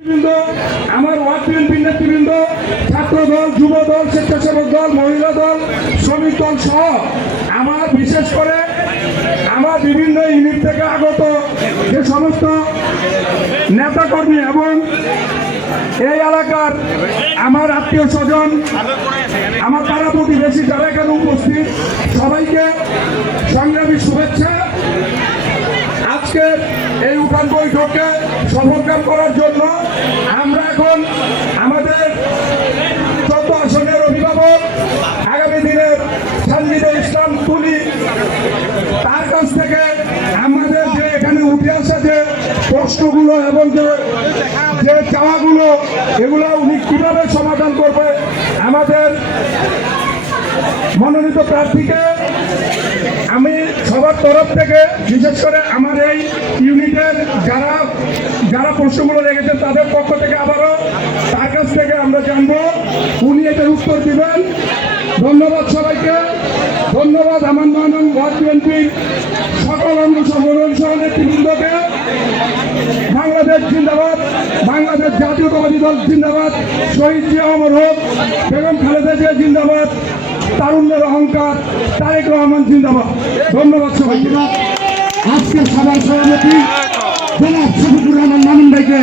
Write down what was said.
আমার ওয়ার্ড বিএনপির নেতৃবৃন্দ, ছাত্র দল, যুব দল, স্বেচ্ছাসেবক দল, মহিলা দল, শ্রমিক দল সহ আমার বিশেষ করে আমার বিভিন্ন ইউনিট থেকে আগত যে সমস্ত নেতাকর্মী এবং এই এলাকার আমার আত্মীয় স্বজন, আমার পাড়া প্রতিবেশী যারা এখানে উপস্থিত, সবাইকে সংগ্রামী শুভেচ্ছা। আজকের এই উঠান বৈঠকে সফলকাম করার জন্য আমরা এখন আমাদের 14 আসনের অভিভাবক আগামী দিনের সানজিদুল ইসলাম তুলি, তার কাছ থেকে আমাদের যে এখানে উঠে আসা যে প্রশ্নগুলো এবং যে চাওয়াগুলো, এগুলো উনি কিভাবে সমাধান করবে আমাদের মনোনীত প্রার্থীকে আমি সবার তরফ থেকে, বিশেষ করে আমার এই ইউনিটের যারা প্রশ্নগুলো রেখেছেন তাদের পক্ষ থেকে আবারও তার কাছ থেকে আমরা জানবো, উনি এটার উত্তর দিবেন। ধন্যবাদ সবাইকে, ধন্যবাদ আমার নয়ন ওয়ার্ড বিএনপির সকল অঙ্গ সংগঠন সহ নেতৃবৃন্দকে। বাংলাদেশ জিন্দাবাদ, বাংলাদেশ জাতীয়তাবাদী দল জিন্দাবাদ, শহীদ জিয়া অমর হোক, বেগম খালেদা জিয়া জিন্দাবাদ, তারুণ্যের অহংকার তারেক রহমান জিন্দাবাদ। ধন্যবাদ সবাইকে। আজকের সভার সভাপতি জনাব শফিকুর রহমান মামুন ভাইকে